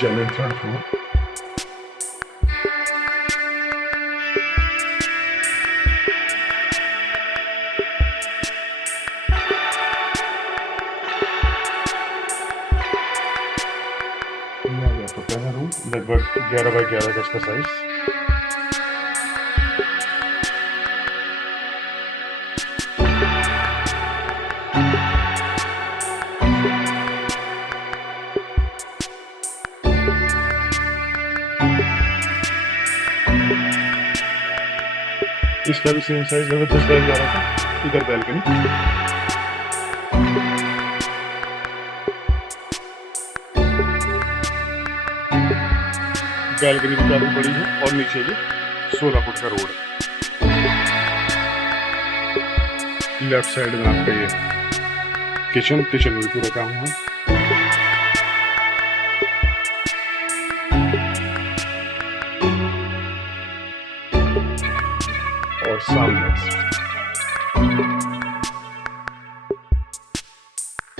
Genuine third floor. तो पहला room लगभग 11 बाई 11 का इसका साइज। इसका भी सेम साइज लगभग 10 बाई 11 का। इधर बैल्कनी, बैल्कनी भी काफी बड़ी है और नीचे भी 16 फुट का रोड है। लेफ्ट साइड में आपका ये किचन में भी पूरा काम है। और सामने